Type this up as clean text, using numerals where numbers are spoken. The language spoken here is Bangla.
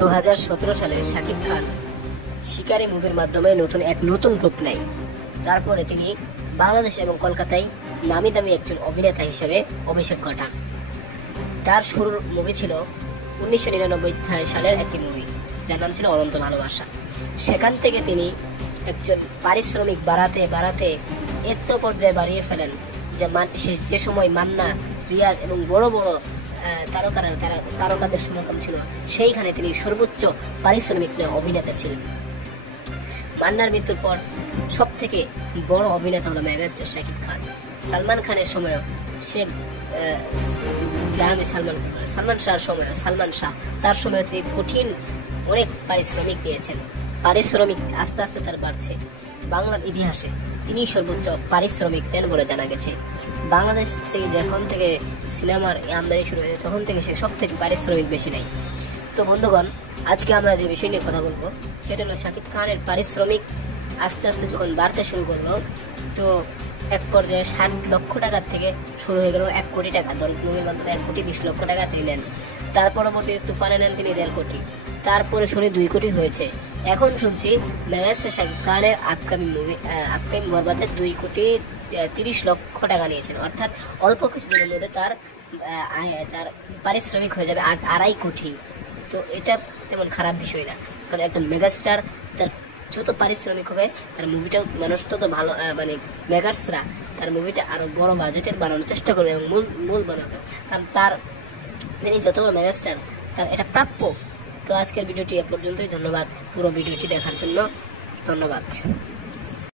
2017 সালে শাকিব খান শিকারি মুভির মাধ্যমে নতুন রূপ নেয়। তারপরে তিনি বাংলাদেশ এবং কলকাতায় নামি দামি একজন অভিনেতা হিসেবে অভিষেক ঘটান। তার শুরুর মুভি ছিল 1999 সালের একটি মুভি, যার নাম ছিল অনন্ত ভালোবাসা। সেখান থেকে তিনি একজন পারিশ্রমিক বাড়াতে এত পর্যায়ে বাড়িয়ে ফেলেন যে সময় মান্না, রিয়াজ এবং বড় বড় তারকাদের সমাগম ছিল, সেইখানে তিনি সর্বোচ্চ পারিশ্রমিক নেওয়া অভিনেতা ছিলেন। মান্নার মৃত্যুর পর সব থেকে বড় অভিনেতা হলো মেগাস্টার শাকিব খান। সালমান খানের সময় সে সালমান শাহ তার সময় তিনি কঠিন অনেক পারিশ্রমিক নিয়েছেন। পারিশ্রমিক আস্তে আস্তে তার বাড়ছে। বাংলার ইতিহাসে তিনি সর্বোচ্চ পারিশ্রমিক দেন বলে জানা গেছে। বাংলাদেশ থেকে যখন থেকে সিনেমার আমদানি শুরু হয়েছে তখন থেকে সে সব থেকে পারিশ্রমিক বেশি নেই। তো বন্ধুগণ, আজকে আমরা যে বিষয় নিয়ে কথা বলবো সেটা হলো শাকিব খানের পারিশ্রমিক আস্তে আস্তে যখন বাড়তে শুরু করলো, তো এক পর্যায়ে 60 লক্ষ টাকার থেকে শুরু হয়ে গেল 1 কোটি টাকা। মুভির মাধ্যমে 1,20,00,000 টাকা তিনি নেন। তার পরবর্তী তুফানে নেন তিনি 1.5 কোটি। তারপরে শুনি 2 কোটি হয়েছে। এখন শুনছি মেগাস্টার শাকিব খানের আপকামিং বরবাদে 2,30,00,000 টাকা নিয়েছেন। অর্থাৎ অল্প কিছুদিনের মধ্যে তার পারিশ্রমিক হয়ে যাবে 2.5 কোটি। তো এটা তেমন খারাপ বিষয় না, কারণ একজন মেগাস্টার তার যত পারিশ্রমিক হবে তার মুভিটাও মানুষ তত ভালো, মানে মেগাস্টাররা তার মুভিটা আরো বড় বাজেটের বানানোর চেষ্টা করবে এবং মূল বানাবে, কারণ তিনি যত বড় মেগাস্টার তার এটা প্রাপ্য। তো আজকের ভিডিওটি এ পর্যন্তই। ধন্যবাদ পুরো ভিডিওটি দেখার জন্য। ধন্যবাদ।